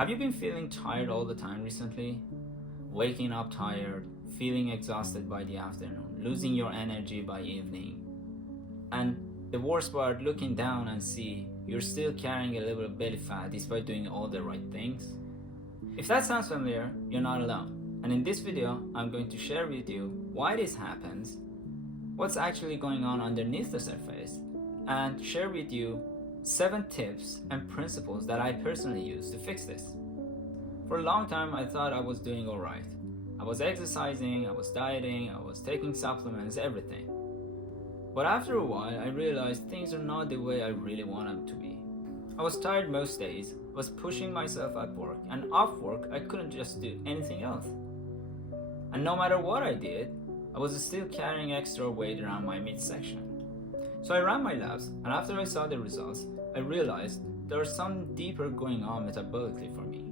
Have you been feeling tired all the time recently? Waking up tired, feeling exhausted by the afternoon, losing your energy by evening. And the worst part, looking down and see you're still carrying a little belly fat despite doing all the right things. If that sounds familiar, you're not alone. And in this video, I'm going to share with you why this happens, what's actually going on underneath the surface, and share with you 7 tips and principles that I personally use to fix this. For a long time, I thought I was doing alright. I was exercising, I was dieting, I was taking supplements, everything. But after a while, I realized things are not the way I really want them to be. I was tired most days, was pushing myself at work, and off work, I couldn't just do anything else. And no matter what I did, I was still carrying extra weight around my midsection. So I ran my labs, and after I saw the results, I realized there was something deeper going on metabolically for me.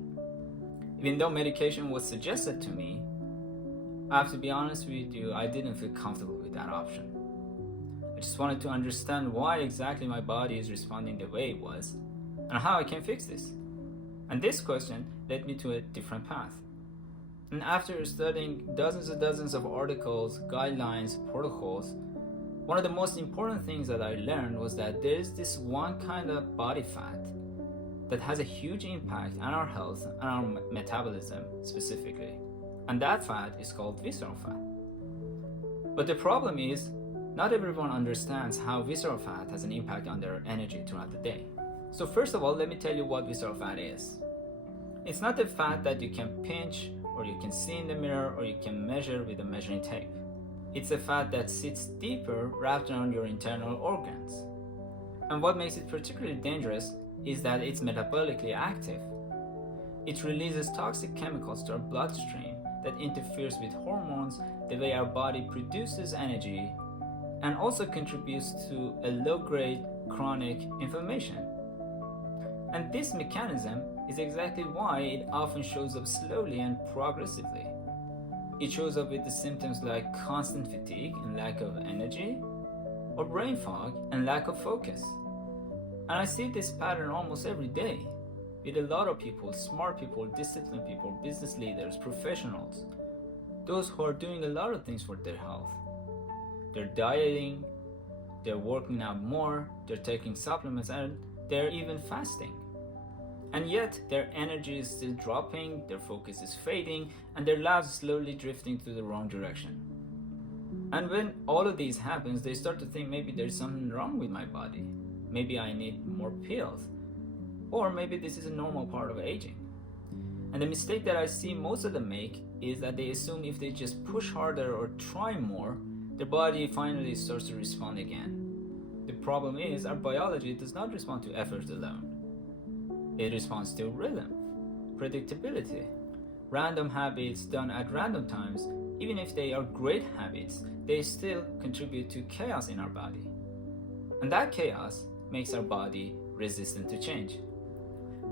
Even though medication was suggested to me, I have to be honest with you, I didn't feel comfortable with that option. I just wanted to understand why exactly my body is responding the way it was, and how I can fix this. And this question led me to a different path. And after studying dozens of articles, guidelines, protocols, one of the most important things that I learned was that there is this one kind of body fat that has a huge impact on our health and our metabolism specifically. And that fat is called visceral fat. But the problem is, not everyone understands how visceral fat has an impact on their energy throughout the day. So first of all, let me tell you what visceral fat is. It's not the fat that you can pinch, or you can see in the mirror, or you can measure with a measuring tape. It's a fat that sits deeper wrapped around your internal organs. And what makes it particularly dangerous is that it's metabolically active. It releases toxic chemicals to our bloodstream that interferes with hormones, the way our body produces energy, and also contributes to a low-grade chronic inflammation. And this mechanism is exactly why it often shows up slowly and progressively. It shows up with the symptoms like constant fatigue and lack of energy, or brain fog and lack of focus. And I see this pattern almost every day with a lot of people, smart people, disciplined people, business leaders, professionals, those who are doing a lot of things for their health. They're dieting, they're working out more, they're taking supplements, and they're even fasting. And yet their energy is still dropping, their focus is fading, and their lives slowly drifting to the wrong direction. And when all of these happens, they start to think maybe there's something wrong with my body. Maybe I need more pills. Or maybe this is a normal part of aging. And the mistake that I see most of them make is that they assume if they just push harder or try more, their body finally starts to respond again. The problem is our biology does not respond to effort alone. It responds to rhythm, predictability. Random habits done at random times, even if they are great habits, they still contribute to chaos in our body. And that chaos makes our body resistant to change.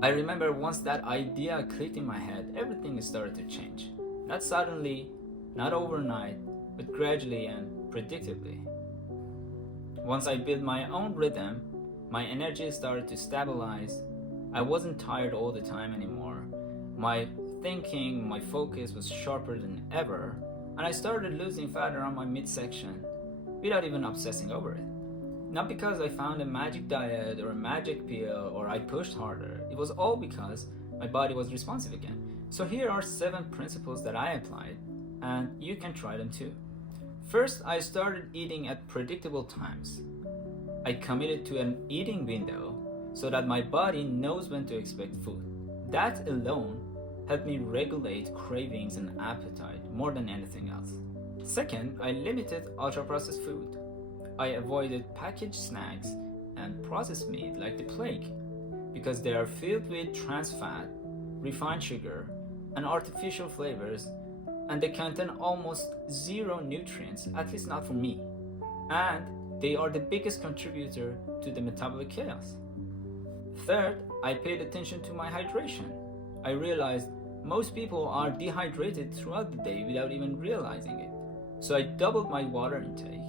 I remember once that idea clicked in my head, everything started to change. Not suddenly, not overnight, but gradually and predictably. Once I built my own rhythm, my energy started to stabilize. I wasn't tired all the time anymore. My thinking, my focus was sharper than ever, and I started losing fat around my midsection without even obsessing over it. Not because I found a magic diet or a magic pill or I pushed harder. It was all because my body was responsive again. So here are 7 principles that I applied, and you can try them too. First, I started eating at predictable times. I committed to an eating window so that my body knows when to expect food. That alone helped me regulate cravings and appetite more than anything else. Second, I limited ultra-processed food. I avoided packaged snacks and processed meat like the plague because they are filled with trans fat, refined sugar, and artificial flavors, and they contain almost zero nutrients, at least not for me. And they are the biggest contributor to the metabolic chaos. Third, I paid attention to my hydration. I realized most people are dehydrated throughout the day without even realizing it. So I doubled my water intake,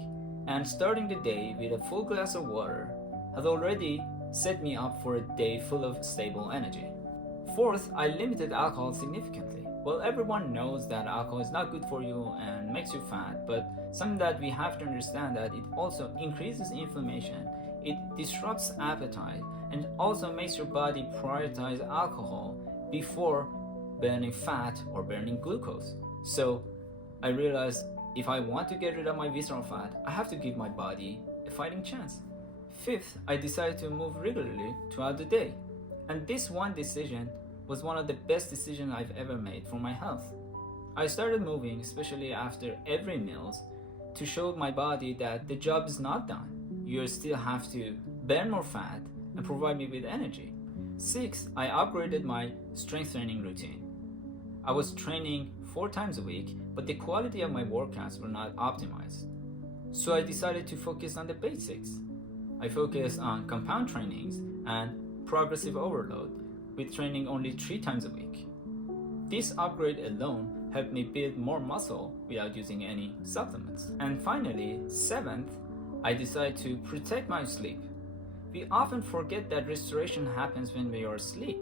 and starting the day with a full glass of water had already set me up for a day full of stable energy. Fourth, I limited alcohol significantly. Well, everyone knows that alcohol is not good for you and makes you fat, but something that we have to understand that it also increases inflammation, it disrupts appetite, and also makes your body prioritize alcohol before burning fat or burning glucose. So I realized if I want to get rid of my visceral fat, I have to give my body a fighting chance. Fifth, I decided to move regularly throughout the day. And this one decision was one of the best decisions I've ever made for my health. I started moving, especially after every meals, to show my body that the job is not done. You still have to burn more fat and provide me with energy. Sixth, I upgraded my strength training routine. I was training 4 times a week, but the quality of my workouts were not optimized. So I decided to focus on the basics. I focused on compound trainings and progressive overload, with training only 3 times a week. This upgrade alone helped me build more muscle without using any supplements. And finally, seventh, I decided to protect my sleep. We often forget that restoration happens when we are asleep.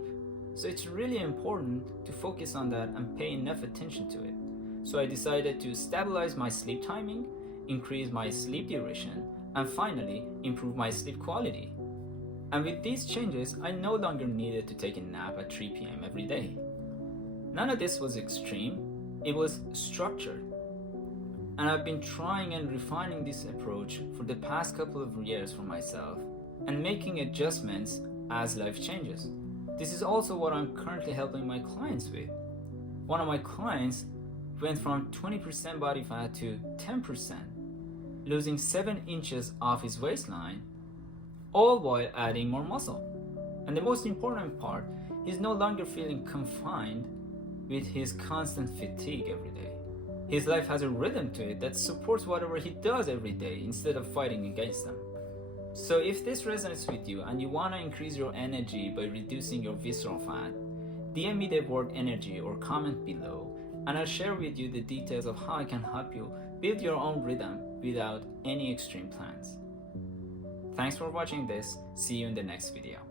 So it's really important to focus on that and pay enough attention to it. So I decided to stabilize my sleep timing, increase my sleep duration, and finally improve my sleep quality. And with these changes, I no longer needed to take a nap at 3 p.m. every day. None of this was extreme, it was structured. And I've been trying and refining this approach for the past couple of years for myself and making adjustments as life changes. This is also what I'm currently helping my clients with. One of my clients went from 20% body fat to 10%, losing 7 inches off his waistline, all while adding more muscle. And the most important part, he's no longer feeling confined with his constant fatigue every day. His life has a rhythm to it that supports whatever he does every day instead of fighting against them. So if this resonates with you and you want to increase your energy by reducing your visceral fat, DM me the word energy or comment below, and I'll share with you the details of how I can help you build your own rhythm without any extreme plans. Thanks for watching this. See you in the next video.